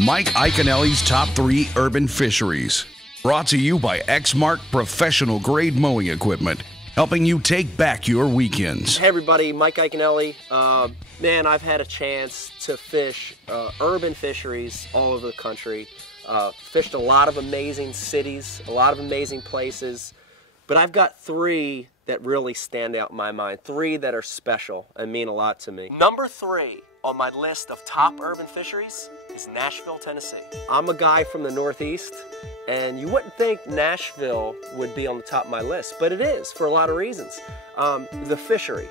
Mike Iaconelli's Top 3 Urban Fisheries. Brought to you by Exmark Professional Grade Mowing Equipment, helping you take back your weekends. Hey everybody, Mike Iaconelli. Man, I've had a chance to fish urban fisheries all over the country. Fished a lot of amazing cities, a lot of amazing places, but I've got 3 that really stand out in my mind, 3 that are special and mean a lot to me. Number 3 on my list of top urban fisheries is Nashville, Tennessee. I'm a guy from the Northeast, and you wouldn't think Nashville would be on the top of my list, but it is for a lot of reasons. The fishery.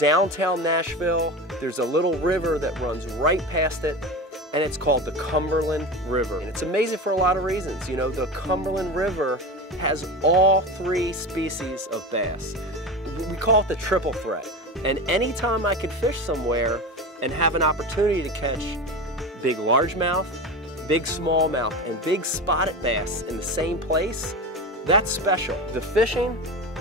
Downtown Nashville, there's a little river that runs right past it, and it's called the Cumberland River. And it's amazing for a lot of reasons. You know, the Cumberland River has all 3 species of bass. We call it the triple threat. And anytime I could fish somewhere and have an opportunity to catch big largemouth, big smallmouth, and big spotted bass in the same place, that's special. The fishing,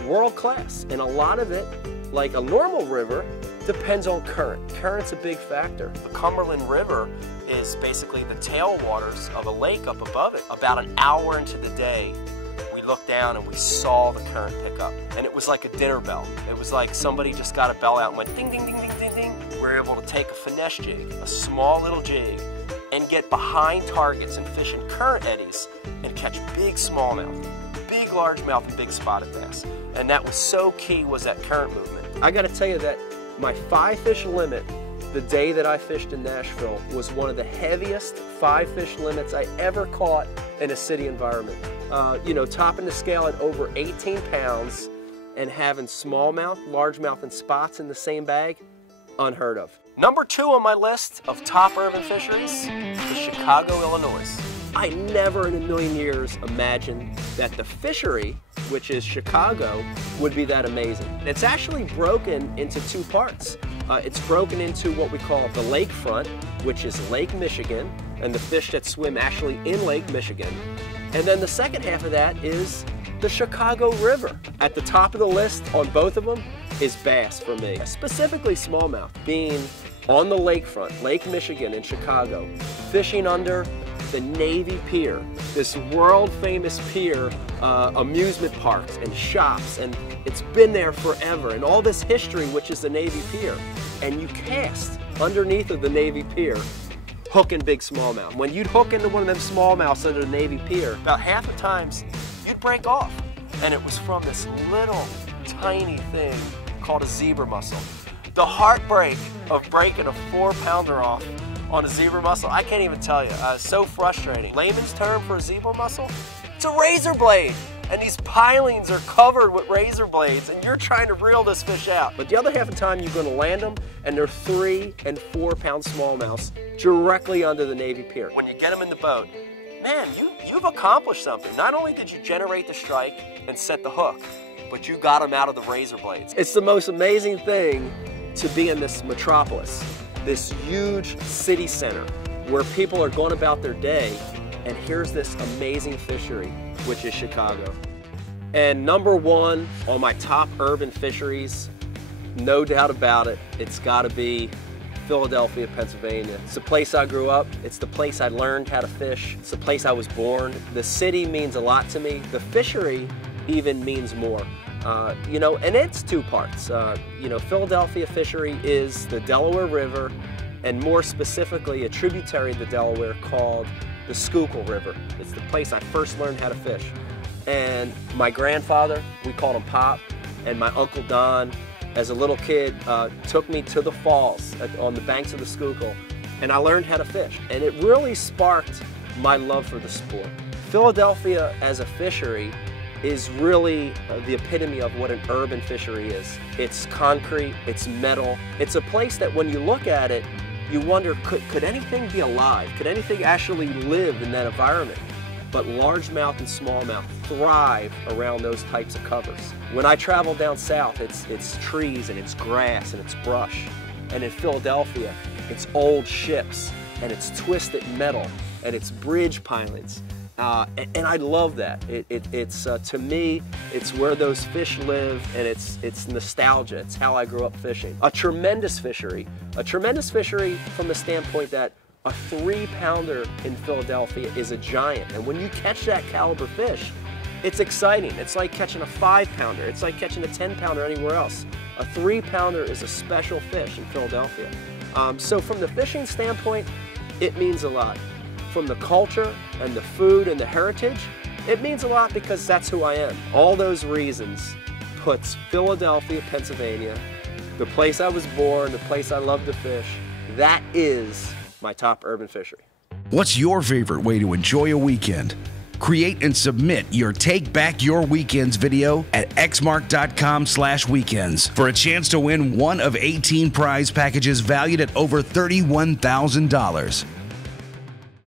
world class. And a lot of it, like a normal river, depends on current. Current's a big factor. The Cumberland River is basically the tailwaters of a lake up above it. About an hour into the day, we looked down and we saw the current pick up. And it was like a dinner bell. It was like somebody just got a bell out and went ding, ding, ding, ding, ding, ding. We were able to take a finesse jig, a small little jig, and get behind targets and fish in current eddies and catch big smallmouth, big largemouth, and big spotted bass. And that was so key, was that current movement. I gotta tell you that my 5-fish limit the day that I fished in Nashville was one of the heaviest 5-fish limits I ever caught in a city environment. You know, topping the scale at over 18 pounds and having smallmouth, largemouth, and spots in the same bag, unheard of. Number 2 on my list of top urban fisheries is Chicago, Illinois. I never in a million years imagined that the fishery, which is Chicago, would be that amazing. It's actually broken into 2 parts. It's broken into what we call the lakefront, which is Lake Michigan, and the fish that swim actually in Lake Michigan. And then the second half of that is the Chicago River. At the top of the list on both of them is bass for me, specifically smallmouth. Being on the lakefront, Lake Michigan in Chicago, fishing under the Navy Pier, this world-famous pier, amusement parks and shops, and it's been there forever, and all this history, which is the Navy Pier. And you cast underneath of the Navy Pier, hooking big smallmouth. When you'd hook into one of them smallmouths under the Navy Pier, about half the times you'd break off. And it was from this little tiny thing called a zebra mussel. The heartbreak of breaking a 4-pounder off on a zebra mussel, I can't even tell you. So frustrating. Layman's term for a zebra mussel? It's a razor blade. And these pilings are covered with razor blades, and you're trying to reel this fish out. But the other half of the time, you're going to land them, and they're 3- and 4-pound smallmouths directly under the Navy Pier. When you get them in the boat, man, you've accomplished something. Not only did you generate the strike and set the hook, but you got them out of the razor blades. It's the most amazing thing to be in this metropolis, this huge city center where people are going about their day, and here's this amazing fishery, which is Chicago. And number 1 on my top urban fisheries, no doubt about it, it's gotta be Philadelphia, Pennsylvania. It's the place I grew up. It's the place I learned how to fish. It's the place I was born. The city means a lot to me. The fishery even means more. You know, and it's 2 parts. You know, Philadelphia fishery is the Delaware River, and more specifically a tributary of the Delaware called the Schuylkill River. It's the place I first learned how to fish. And my grandfather, we called him Pop, and my Uncle Don, as a little kid, took me to the falls on the banks of the Schuylkill, and I learned how to fish. And it really sparked my love for the sport. Philadelphia as a fishery is really the epitome of what an urban fishery is. It's concrete, it's metal. It's a place that when you look at it, you wonder, could anything be alive? Could anything actually live in that environment? But largemouth and smallmouth thrive around those types of covers. When I travel down south, it's trees and it's grass and it's brush. And in Philadelphia, it's old ships and it's twisted metal and it's bridge pilings. And I love that. It's to me, it's where those fish live, and it's nostalgia. It's how I grew up fishing. A tremendous fishery from the standpoint that A 3-pounder in Philadelphia is a giant. And when you catch that caliber fish, it's exciting. It's like catching a 5-pounder. It's like catching a 10-pounder anywhere else. A 3-pounder is a special fish in Philadelphia. So from the fishing standpoint, it means a lot. From the culture and the food and the heritage, it means a lot because that's who I am. All those reasons puts Philadelphia, Pennsylvania, the place I was born, the place I love to fish, that is my top urban fishery. What's your favorite way to enjoy a weekend? Create and submit your Take Back Your Weekends video at exmark.com/weekends for a chance to win one of 18 prize packages valued at over $31,000.